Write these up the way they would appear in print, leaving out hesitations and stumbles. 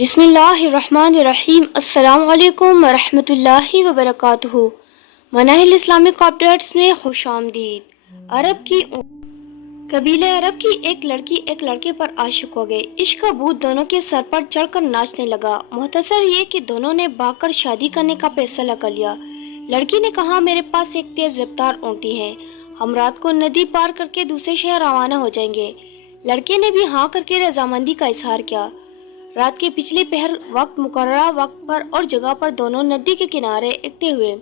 بسم اللہ الرحمن الرحیم۔ السلام علیکم ورحمۃ اللہ وبرکاتہ۔ مناہل اسلامک اپڈیٹس میں خوش آمدید۔ قبیلہ عرب کی ایک لڑکی ایک لڑکے پر عاشق ہو گئی۔ عشق کا بھوت دونوں کے سر پر چڑھ کر ناچنے لگا۔ مختصر یہ کہ دونوں نے بھاگ کر شادی کرنے کا فیصلہ کر لیا۔ لڑکی نے کہا، میرے پاس ایک تیز رفتار اونٹی ہے، ہم رات کو ندی پار کر کے دوسرے شہر روانہ ہو جائیں گے۔ لڑکے نے بھی ہاں کر کے رضامندی کا اظہار کیا۔ رات کے پچھلے پہر وقت مقررہ وقت پر اور جگہ پر دونوں ندی کے کنارے اکٹھے ہوئے۔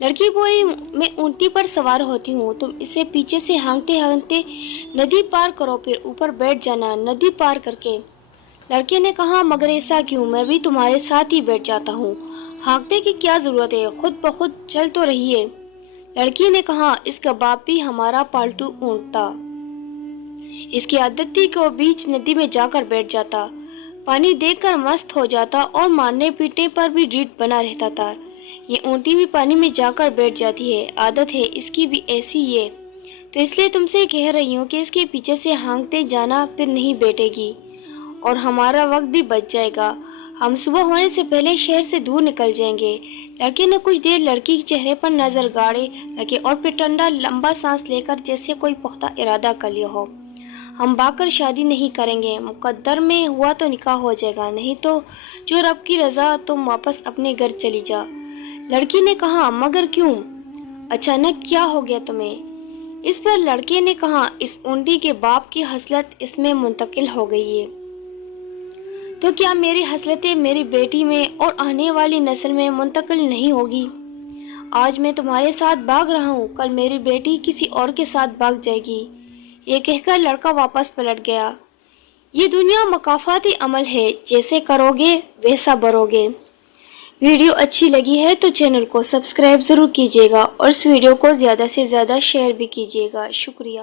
لڑکی بولی، میں اونٹی پر سوار ہوتی ہوں، تم اسے پیچھے سے ہانکتے ہانکتے ندی پار کرو، پھر اوپر بیٹھ جانا ندی پار کر کے۔ لڑکے نے کہا، مگر ایسا کیوں، میں بھی تمہارے ساتھ ہی بیٹھ جاتا ہوں، ہانکنے کی کیا ضرورت ہے، خود بخود چل تو رہی ہے۔ لڑکی نے کہا، اس کا باپ بھی ہمارا پالتو اونٹ تھا، اس کی عادت تھی کہ وہ بیچ ندی میں جا کر بیٹھ جاتا، پانی دیکھ کر مست ہو جاتا اور مارنے پیٹنے پر بھی ڈیٹ بنا رہتا تھا۔ یہ اونٹی بھی پانی میں جا کر بیٹھ جاتی ہے، عادت ہے اس کی بھی ایسی ہے، تو اس لیے تم سے کہہ رہی ہوں کہ اس کے پیچھے سے ہانکتے جانا، پھر نہیں بیٹھے گی اور ہمارا وقت بھی بچ جائے گا، ہم صبح ہونے سے پہلے شہر سے دور نکل جائیں گے۔ لڑکے نے کچھ دیر لڑکی کے چہرے پر نظر گاڑے رکھے اور پھر ٹھنڈا لمبا سانس لے کر جیسے کوئی پختہ ارادہ کر لیا ہو، ہم بھاگ کر شادی نہیں کریں گے، مقدر میں ہوا تو نکاح ہو جائے گا، نہیں تو جو رب کی رضا، تم واپس اپنے گھر چلی جا۔ لڑکی نے کہا، مگر کیوں، اچانک کیا ہو گیا تمہیں؟ اس پر لڑکے نے کہا، اس اونٹی کے باپ کی خصلت اس میں منتقل ہو گئی ہے، تو کیا میری خصلتیں میری بیٹی میں اور آنے والی نسل میں منتقل نہیں ہوگی؟ آج میں تمہارے ساتھ بھاگ رہا ہوں، کل میری بیٹی کسی اور کے ساتھ بھاگ جائے گی۔ یہ کہہ کر لڑکا واپس پلٹ گیا۔ یہ دنیا مکافاتی عمل ہے، جیسے کرو گے ویسا بھرو گے۔ ویڈیو اچھی لگی ہے تو چینل کو سبسکرائب ضرور کیجیے گا اور اس ویڈیو کو زیادہ سے زیادہ شیئر بھی کیجیے گا۔ شکریہ۔